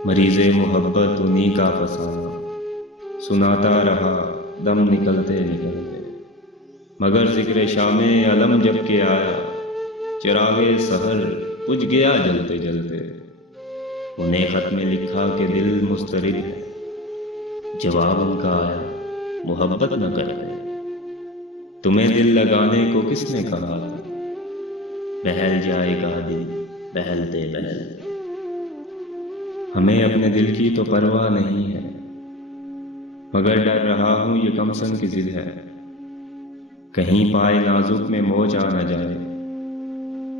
मरीज़े मोहब्बत उन्हीं का फसाना, सुनाता रहा दम निकलते निकलते। मगर ज़िक्र शामे अलम जब के आया, चिरागे सहर बुझ गया जलते जलते। उन्हें ख़त में लिखा कि दिल मुस्तरिब है, जवाब उनका आया मोहब्बत न करते। तुम्हें दिल लगाने को किसने कहा था, बहल जाएगा दिल बहलते बहलते। हमें अपने दिल की तो परवाह नहीं है, मगर डर रहा हूँ ये कमसन की जिद है, कहीं पाए नाजुक में मौज आ न जाए,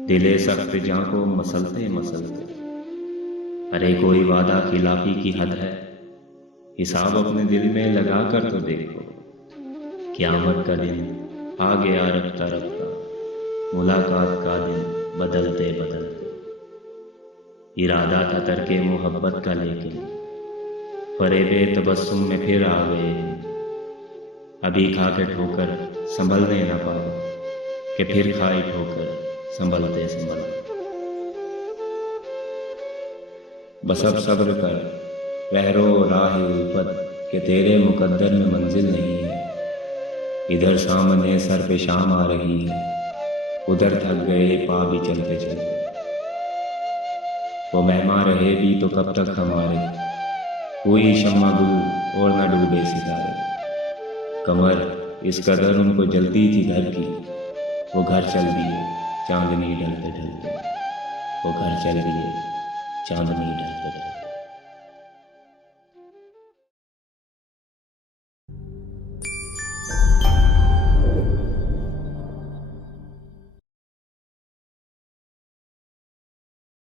दिले सख्त जां को मसलते मसलते। अरे कोई वादा खिलाफी की हद है, हिसाब अपने दिल में लगा कर तो देखो। क़यामत का दिन आ गया रफ्ता रफ्ता, मुलाकात का दिन बदलते बदलते। इरादा था तरके मोहब्बत का लेकिन फरेबे तबस्सुम में फिर आ गए। अभी खा के ठोकर संभलने न पाए, कि फिर खाई ठोकर संभलते संभलते। बस अब सब्र कर रहरो राह उल्फत, कि तेरे मुकद्दर में मंजिल नहीं है। इधर सामने सर पे शाम आ रही है, उधर थक गए पा भी चलते चलते। वो मेहमा रहे भी तो कब तक हमारे, कोई शम्मा गुल और न डूबे सितारे। कमर इस कदर उनको जल्दी थी घर की, वो घर चल दिए चांदनी ढलते ढलते। वो घर चल दिए चांदनी ढलते ढलते।